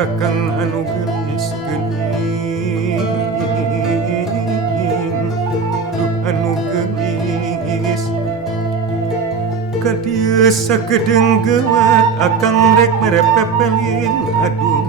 Kakang anu gelis geuning duh anu gelis ka dieu sagedeng gewat akang rek mere pepeling aduh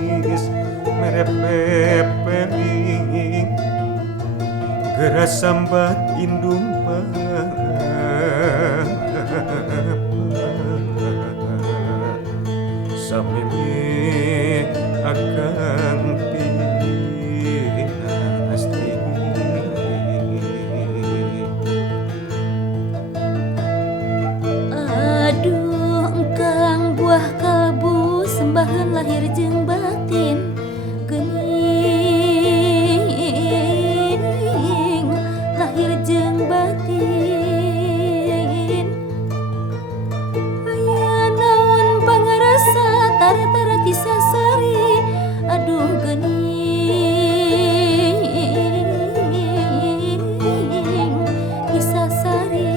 gelis mere pepeling geras sambat indung sameme akang pasti aduh engkang buah kalbu sembahan lahir jeung batin geuning lahir jeung batin aya naon pangarasa tara-tara kisah sari aduh geuning kisah sari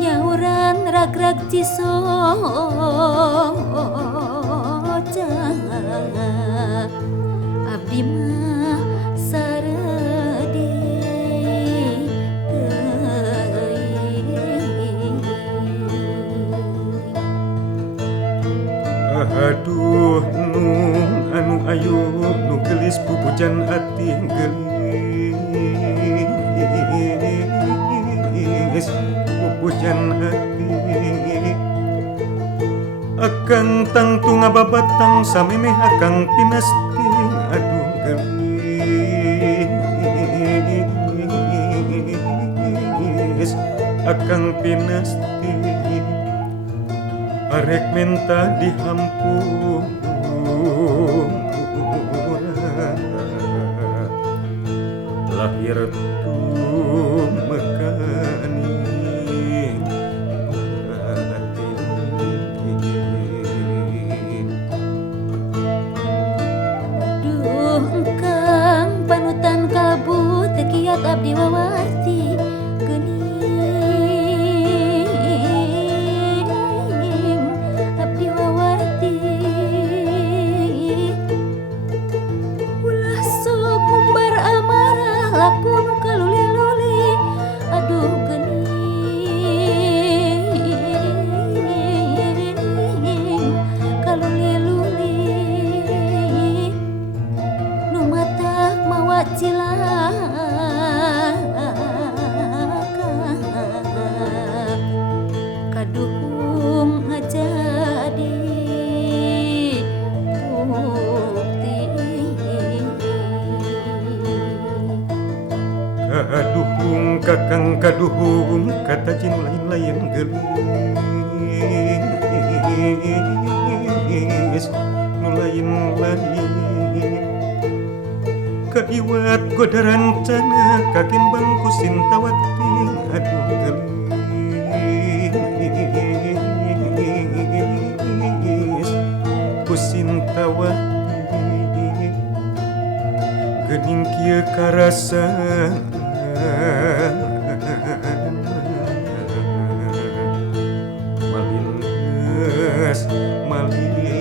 nyauran rag-rag cisoca abdi mah saredi teuing aduh anu ayu nu gelis pupujan ati gelis pupujan ati akang tangtung ababatang samemeh akang pinasti aduh gelis akang pinasti arek menta dihampura lahir tumekani duh engkang panutan kalbu teu kiat abdi wawarti geuning abdi wawarti ulah sok umbar amarah laku nu kaluli-luli aduh geuning kaluli-luli nu matak mawa cilaka kaduhung ngajadi bukti kaduhung kakang kaduhung kata jin lain-lain gelis nu lain-lain kaiwat godaran cana kakimbang kusintawati aduh gelis kusintawati geuning kieu karasa malingeus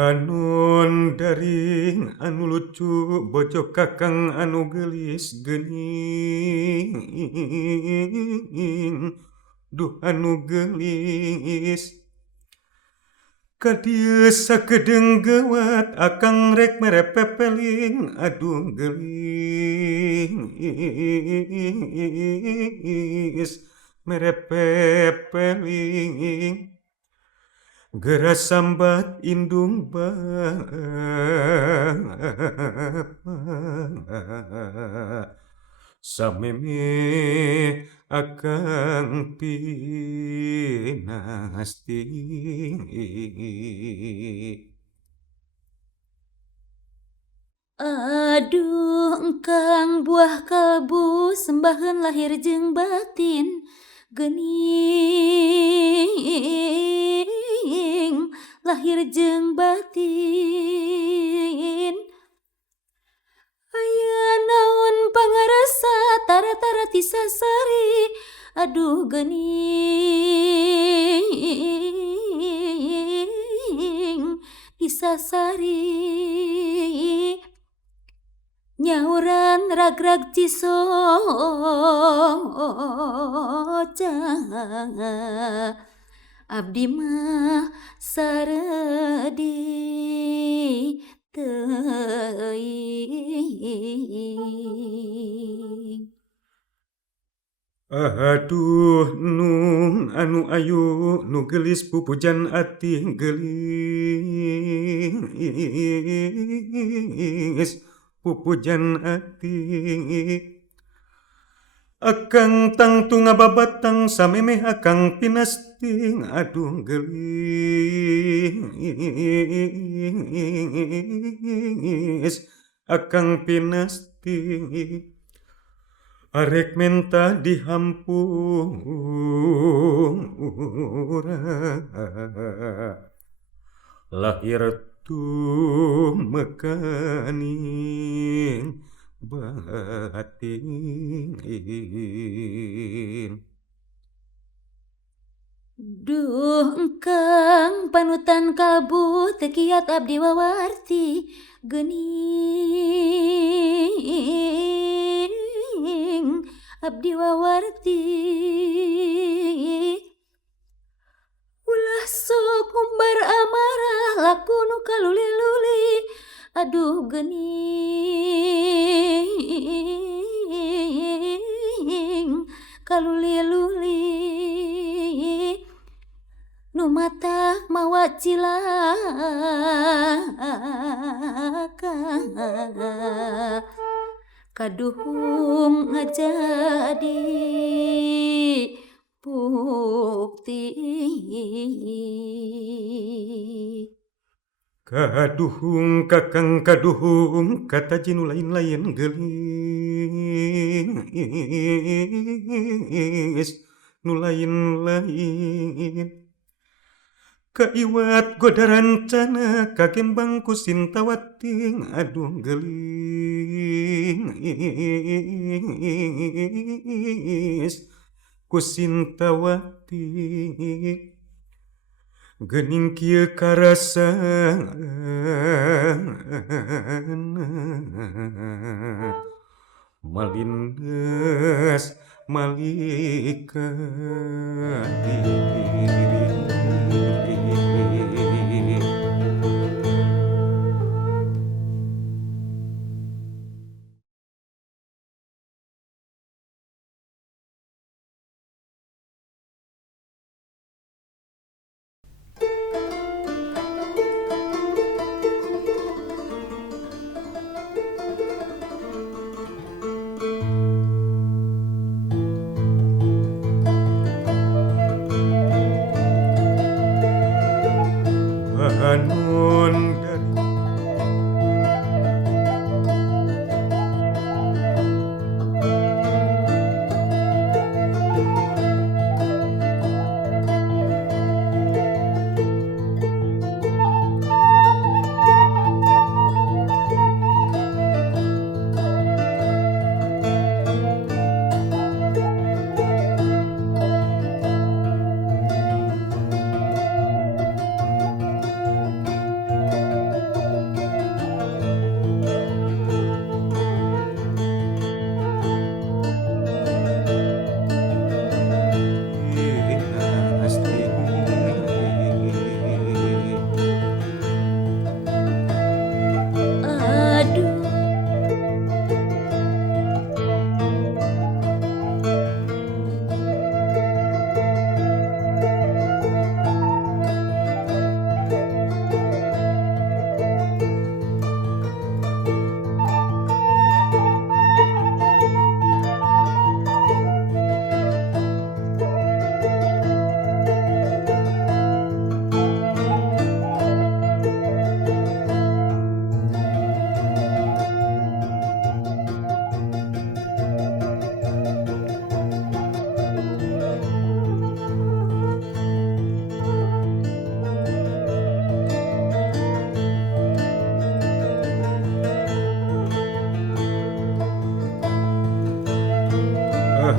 Anun daring anu lucu bojok kakang anu gelis geuning duh anu gelis ka dieu sagedeng gewat akang rek mere pepeling aduh gelis mere pepeling Gera sambat indung sameme akang pinasti. Aduh engkang buah kalbu sembahan lahir jeung batin geuning lahir jeung batin aya naon pangarasa tara-tara ti sasari aduh geuning ti sasari nyauran ragrag Cisoca abdi mah saredi teuing. Aduh nu anu ayu nu gelis pupujan ati gelis pupujan ati akang tangtu ngababatang samemeh akang pinasting aduh gelis akang pinasting arek menta dihampura lahir tu mekaning batin. Duh engkang panutan kalbu teu kiat abdi wawarti geuning abdi wawarti ulah sok umbar amarah laku nu kaluli-luli aduh geuning kaluli-luli nu mata mawa cilaka kaduhung ngajadi bukti Kaduhung kakang kaduhung kata jinu lain-lain gelis nu lain-lain kaiwat goda rancana kagembang ku sintawati aduh gelis ku sintawati geuning kieu karasana malindes malika diri.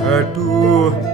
Aduh